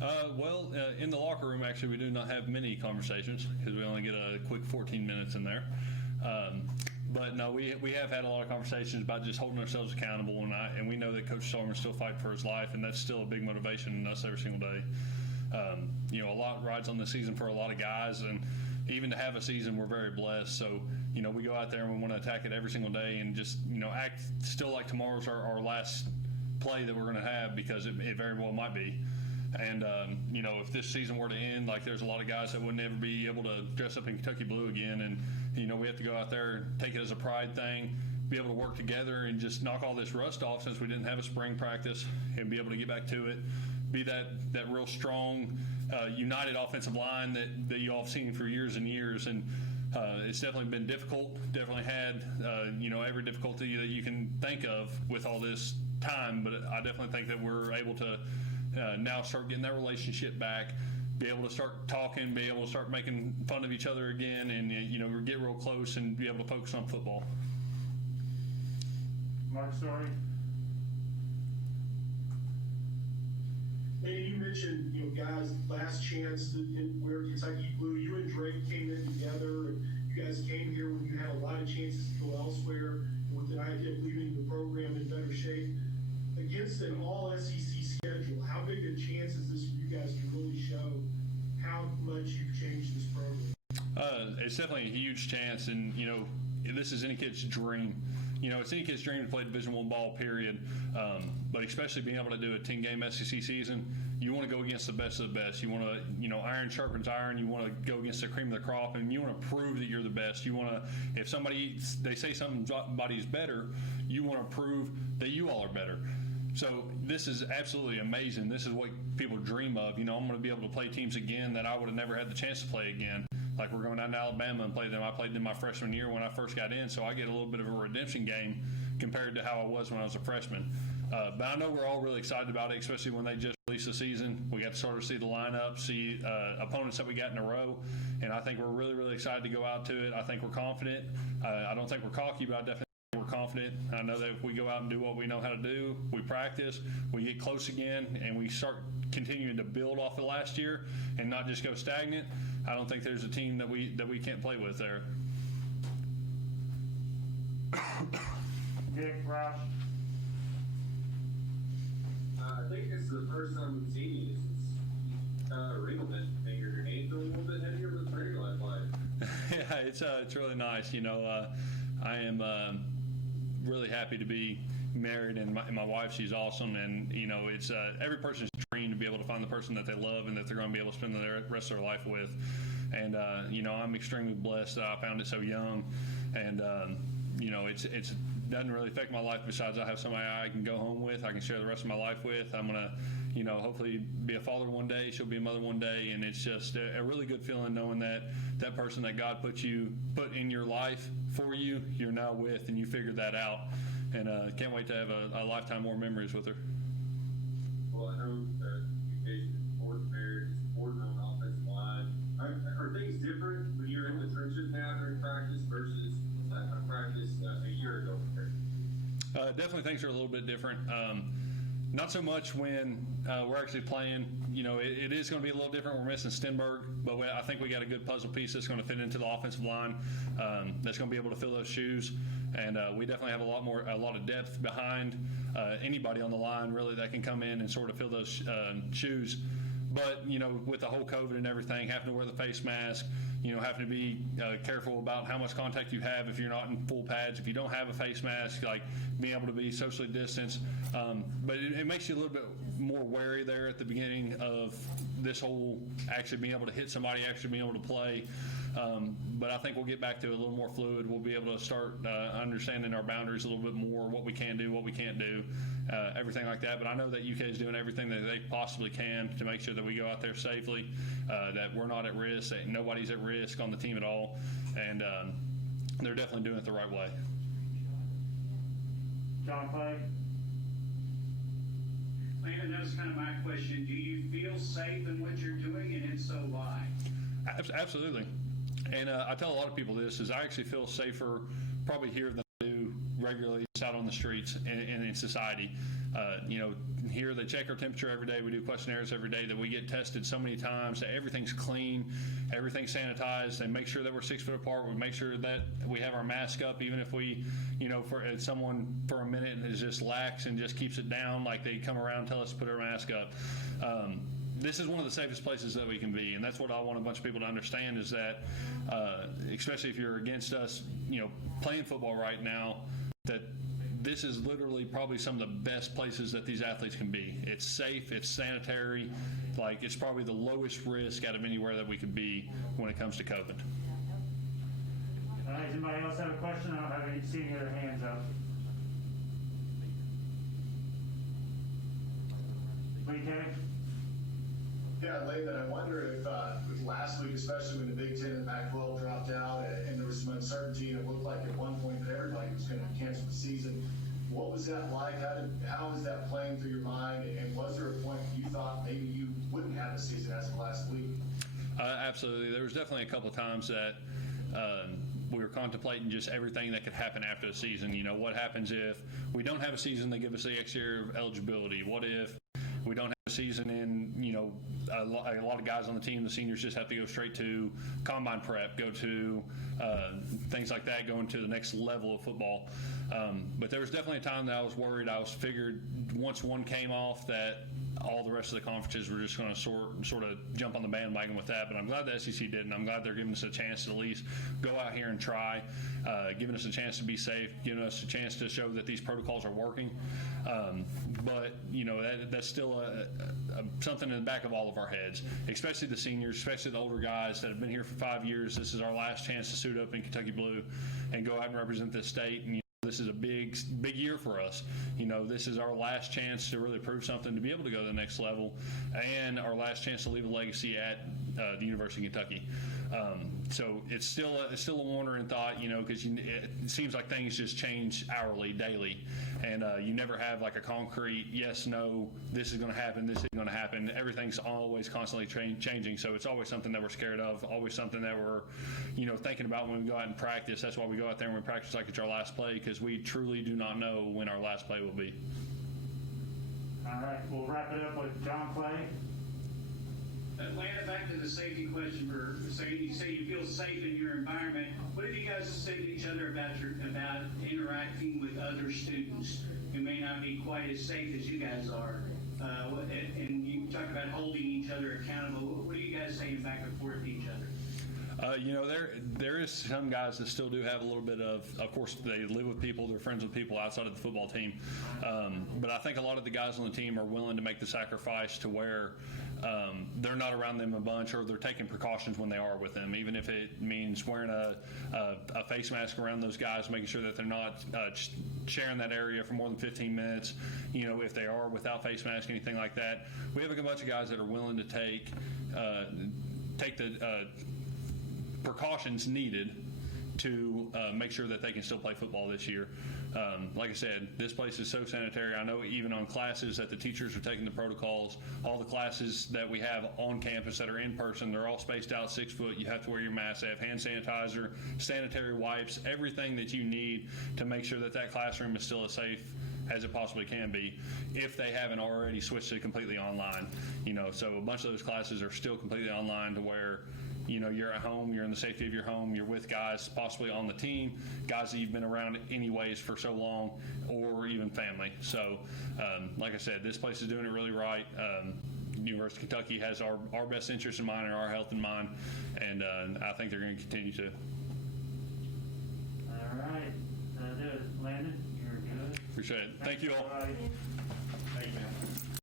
In the locker room, actually, we do not have many conversations because we only get a quick 14 minutes in there. But no, we have had a lot of conversations about just holding ourselves accountable, and we know that Coach Starman's still fighting for his life, and that's still a big motivation in us every single day. A lot rides on the season for a lot of guys, and even to have a season, we're very blessed. So, we go out there and we want to attack it every single day and just, act still like tomorrow's our last play that we're going to have, because it very well might be. And, if this season were to end, like, there's a lot of guys that would never be able to dress up in Kentucky blue again. And, we have to go out there and take it as a pride thing, be able to work together and just knock all this rust off since we didn't have a spring practice, and be able to get back to it, be that real strong, united offensive line that you all have seen for years and years. And it's definitely been difficult, definitely had, every difficulty that you can think of with all this time. But I definitely think that we're able to now start getting that relationship back, be able to start talking, be able to start making fun of each other again, and get real close and be able to focus on football. Mark, sorry. Hey, you mentioned, guys, last chance in where Kentucky Blue, you and Drake came in together, and you guys came here when you had a lot of chances to go elsewhere with the idea of leaving the program in better shape. Against an all-SEC schedule, how big a chance is this for you guys to really show how much you've changed this program? It's definitely a huge chance, and, this is any kid's dream. It's any kid's dream to play Division I ball, period. But especially being able to do a 10-game SEC season, you want to go against the best of the best. You want to, iron sharpens iron. You want to go against the cream of the crop, and you want to prove that you're the best. You want to, if they say somebody's better, you want to prove that you all are better. So this is absolutely amazing. This is what people dream of. I'm going to be able to play teams again that I would have never had the chance to play again. Like, we're going down to Alabama and play them. I played them my freshman year when I first got in, so I get a little bit of a redemption game compared to how I was when I was a freshman. But I know we're all really excited about it, especially when they just released the season. We got to sort of see the lineup, see opponents that we got in a row, and I think we're really, really excited to go out to it. I think we're confident. I don't think we're cocky, but I definitely think we're confident. I know that if we go out and do what we know how to do, we practice, we get close again, and we start continuing to build off of last year and not just go stagnant, I don't think there's a team that we can't play with there. Nick, Ross. I think it's the first time we've seen you since Ringleman fingered your hands a little bit heavier with prayer last night. Yeah, it's really nice. I am really happy to be married, and my wife, she's awesome, and it's every person's dream to be able to find the person that they love and that they're going to be able to spend the rest of their life with. And I'm extremely blessed that I found it so young, and it's doesn't really affect my life. Besides, I have somebody I can go home with, I can share the rest of my life with. I'm gonna hopefully be a father one day, she'll be a mother one day, and it's just a really good feeling knowing that that person that God put in your life for you, you're now with, and you figured that out. And can't wait to have a lifetime more memories with her. Well, I know that you guys support marriage, supporting on the offensive line. Are things different when you're in the trenches now during practice versus practice a year ago? Definitely things are a little bit different. Not so much when we're actually playing. It is going to be a little different. We're missing Stenberg, but I think we got a good puzzle piece that's going to fit into the offensive line that's going to be able to fill those shoes. And we definitely have a lot of depth behind anybody on the line, really, that can come in and sort of fill those shoes. But, with the whole COVID and everything, having to wear the face mask, having to be careful about how much contact you have if you're not in full pads, if you don't have a face mask, like being able to be socially distanced. But it makes you a little bit more wary there at the beginning of this whole actually being able to hit somebody, actually being able to play. But I think we'll get back to a little more fluid. We'll be able to start understanding our boundaries a little bit more, what we can do, what we can't do, everything like that. But I know that UK is doing everything that they possibly can to make sure that we go out there safely, that we're not at risk, that nobody's at risk on the team at all. And they're definitely doing it the right way. John Clay. Landon, that was kind of my question. Do you feel safe in what you're doing, and if so, why? Absolutely. And I tell a lot of people this, is I actually feel safer probably here than I do regularly out on the streets and in society. Here they check our temperature every day. We do questionnaires every day, that we get tested so many times, that everything's clean, everything's sanitized. They make sure that we're 6 foot apart. We make sure that we have our mask up, even if we, for someone for a minute is just lax and just keeps it down, like they come around and tell us to put our mask up. This is one of the safest places that we can be, and that's what I want a bunch of people to understand, is that, especially if you're against us, playing football right now, that this is literally probably some of the best places that these athletes can be. It's safe, it's sanitary, like it's probably the lowest risk out of anywhere that we could be when it comes to COVID. All right, does anybody else have a question? I don't have any, see any other hands up. Okay. Yeah, Landon, I wonder if last week, especially when the Big Ten and Pac-12 dropped out and there was some uncertainty, and it looked like at one point that everybody was going to cancel the season, what was that like? How was that playing through your mind? And was there a point you thought maybe you wouldn't have the season as of last week? Absolutely. There was definitely a couple of times that we were contemplating just everything that could happen after the season. What happens if we don't have a season? They give us the extra year of eligibility. What if we don't have a season and, a lot of guys on the team, the seniors, just have to go straight to combine prep, go to things like that, going to the next level of football. But there was definitely a time that I was worried. I was figured once one came off that all the rest of the conferences were just going to sort of jump on the bandwagon with that. But I'm glad the SEC didn't. I'm glad they're giving us a chance to at least go out here and try, giving us a chance to be safe, giving us a chance to show that these protocols are working. But that's still something in the back of all of our heads, especially the seniors, especially the older guys that have been here for 5 years. This is our last chance to suit up in Kentucky blue and go out and represent this state. And this is a big year for us. This is our last chance to really prove something, to be able to go to the next level, and our last chance to leave a legacy at the University of Kentucky. So it's still a wondering thought, because it seems like things just change hourly, daily, and you never have like a concrete yes, no, this is going to happen, this is going to happen. Everything's always constantly changing, so it's always something that we're scared of, always something that we're thinking about when we go out and practice. That's why we go out there and we practice like it's our last play, because we truly do not know when our last play will be. All right, we'll wrap it up with John Clay. Atlanta, back to the safety question for saying, you say you feel safe in your environment. What have you guys said to each other about interacting with other students who may not be quite as safe as you guys are? And you talk about holding each other accountable. What are you guys saying back and forth to each other? There is some guys that still do have a little bit of course, they live with people, they're friends with people outside of the football team. But I think a lot of the guys on the team are willing to make the sacrifice to where they're not around them a bunch, or they're taking precautions when they are with them, even if it means wearing a face mask around those guys, making sure that they're not sharing that area for more than 15 minutes, if they are without face mask, anything like that. We have a bunch of guys that are willing to take the precautions needed to make sure that they can still play football this year. Like I said, this place is so sanitary. I know even on classes that the teachers are taking the protocols. All the classes that we have on campus that are in person, they're all spaced out 6 foot. You have to wear your mask. They have hand sanitizer, sanitary wipes, everything that you need to make sure that that classroom is still as safe as it possibly can be, if they haven't already switched to completely online. So a bunch of those classes are still completely online, to where you're at home, you're in the safety of your home, you're with guys possibly on the team, guys that you've been around anyways for so long, or even family. So, like I said, this place is doing it really right. University of Kentucky has our best interest in mind and our health in mind, and I think they're going to continue to. All right. Landon, you're good. Appreciate it. Thank you all.